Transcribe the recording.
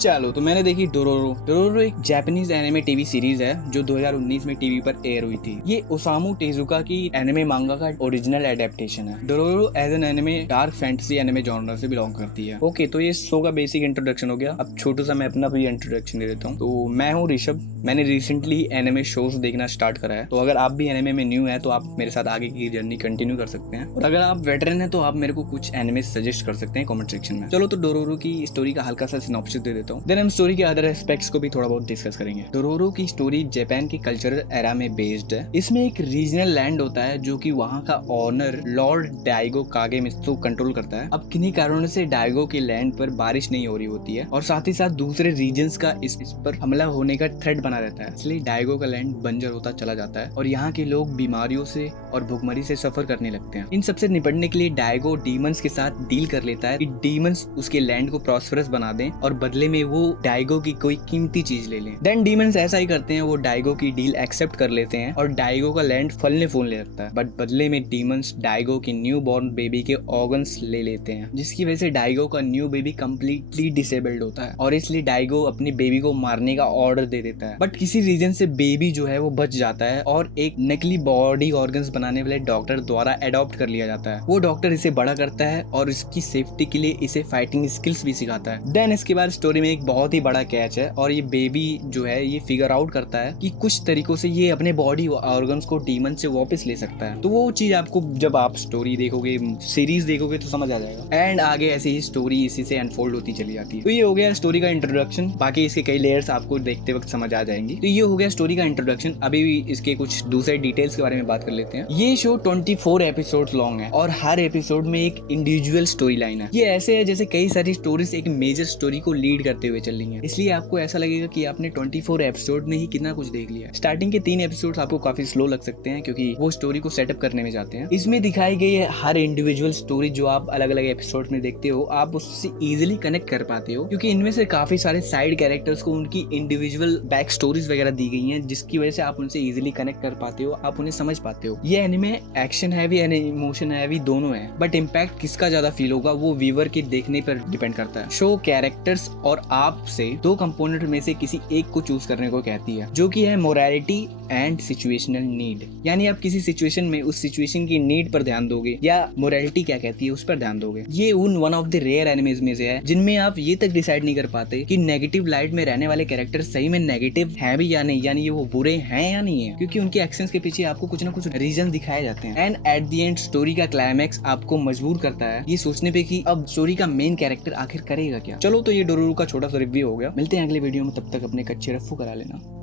चलो तो मैंने देखी डोरोरो। डोरोरो एक जापानीज एनिमे टीवी सीरीज है जो 2019 में टीवी पर एयर हुई थी। ये ओसामू टेजुका की एनिमे मांगा का ओरिजिनल एडेप्टेशन है। Dororo as an anime dark fantasy anime genre से बिलोंग करती है। ओके, तो ये शो का बेसिक इंट्रोडक्शन हो गया। अब छोटू सा मैं अपना भी इंट्रोडक्शन दे देता हूँ। तो मैं हूँ ऋषभ। मैंने रिसेंटली एनिमे शोज देखना स्टार्ट करा है। तो अगर आप भी एनिमे में न्यू है तो आप मेरे साथ आगे की जर्नी कंटिन्यू कर सकते हैं, और अगर आप वेटरन है तो आप मेरे को कुछ एनिमे सजेस्ट कर सकते हैं कमेंट सेक्शन में। चलो तो डोरोरो की स्टोरी का हल्का सा सिनॉप्सिस दे देता हूँ, देन हम स्टोरी के अदर एस्पेक्ट्स को भी थोड़ा बहुत डिस्कस करेंगे। डोरोरो की स्टोरी जापान के कल्चरल एरा में बेस्ड है। इसमें एक रीजनल लैंड होता है जो कि वहाँ का ऑनर लॉर्ड डाइगो कागेमित्सु कंट्रोल करता है। अब किन्हीं कारणों से डाइगो के लैंड पर बारिश नहीं हो रही होती है, और साथ ही साथ दूसरे रीजन्स का इस पर हमला होने का थ्रेट बना रहता है। इसलिए डाइगो का लैंड बंजर होता चला जाता है और यहाँ के लोग बीमारियों से और भुखमरी से सफर करने लगते हैं। इन सबसे निपटने के लिए डाइगो डीमंस के साथ डील कर लेता है कि डीमंस उसके लैंड को प्रॉस्परस बना दें और बदले में वो डाइगो की कोई कीमती चीज ले लें। देन डीमंस ऐसा ही करते हैं, वो डाइगो की डील एक्सेप्ट कर लेते हैं और डाइगो का लैंड फलने फूलने लगता है। बट बदले में डीमंस डाइगो की न्यू बॉर्न बेबी के ऑर्गन्स ले लेते हैं, जिसकी वजह से डाइगो का न्यू बेबी कंप्लीटली डिसेबल्ड होता है और इसलिए डाइगो अपनी बेबी को मारने का ऑर्डर दे देता है। बट किसी रीजन से बेबी जो है वो बच जाता है और एक नकली बॉडी ऑर्गन्स बनाने वाले डॉक्टर द्वारा अडॉप्ट कर लिया जाता है। वो डॉक्टर इसे बड़ा करता है और इसकी सेफ्टी के लिए इसे फाइटिंग स्किल्स भी सिखाता है। देन इसके बाद स्टोरी में एक बहुत ही बड़ा कैच है, और ये बेबी जो है ये फिगर आउट करता है कि कुछ तरीकों से ये अपने बॉडी ऑर्गन्स को डीमन से वापस ले सकता है। तो वो चीज आपको जब आप स्टोरी देखोगे, सीरीज देखोगे तो समझ आ जाएगा। एंड आगे ऐसे ही स्टोरी इसी से अनफोल्ड होती चली जाती है। तो ये हो गया स्टोरी का इंट्रोडक्शन। बाकी इसके कई लेयर्स आपको देखते वक्त समझ आ जाएंगी। तो ये हो गया स्टोरी का इंट्रोडक्शन। अभी भी इसके कुछ दूसरे डिटेल्स के बारे में बात कर लेते हैं। ये शो 24 एपिसोड लॉन्ग है और हर एपिसोड में एक इंडिविजुअल स्टोरी लाइन है। ये ऐसे है जैसे कई सारी स्टोरीज एक मेजर स्टोरी को लीड करते हुए चल रही है, इसलिए आपको ऐसा लगेगा कि आपने 24 एपिसोड में ही कितना कुछ देख लिया। स्टार्टिंग के 3 एपिसोड आपको काफी स्लो लग सकते हैं क्योंकि वो स्टोरी को सेटअप करने में जाते हैं। इसमें दिखाई गई है हर इंडिविजुअल स्टोरी जो आप अलग अलग एपिसोड में देखते हो, आप उससे इजीली कनेक्ट कर पाते हो क्योंकि इनमें से काफी सारे साइड कैरेक्टर्स को उनकी इंडिविजुअल बैक स्टोरीज वगैरह दी गई हैं, जिसकी वजह से आप उनसे इजीली कनेक्ट कर पाते हो, आप उन्हें समझ पाते हो। ये anime action heavy and emotion heavy दोनों है, बट इम्पैक्ट किसका ज्यादा फील होगा वो व्यूअर के देखने पर डिपेंड करता है। शो कैरेक्टर्स और आप से 2 कंपोनेंट में से किसी एक को चूज करने को कहती है, जो कि है मोरालिटी एंड सिचुएशनल नीड। यानी आप किसी सिचुएशन में उस सिचुएशन की नीड पर ध्यान दोगे या मोरालिटी क्या कहती है उस पर ध्यान दोगे। ये उन one of the rare animals में से है जिनमें आप ये तक डिसाइड नहीं कर पाते कि नेगेटिव लाइट में रहने वाले कैरेक्टर सही में नेगेटिव है भी या नहीं, यानी ये वो बुरे हैं या नहीं है, क्योंकि उनके एक्शंस के पीछे आपको कुछ ना कुछ रीजन दिखाए जाते हैं। And at the end story का क्लाइमैक्स आपको मजबूर करता है ये सोचने पे कि अब स्टोरी का मेन कैरेक्टर आखिर करेगा क्या। चलो तो ये डोरोरो का छोटा सा रिव्यू हो गया। मिलते हैं अगले वीडियो में, तब तक अपने कच्चे रफ्फू करा लेना।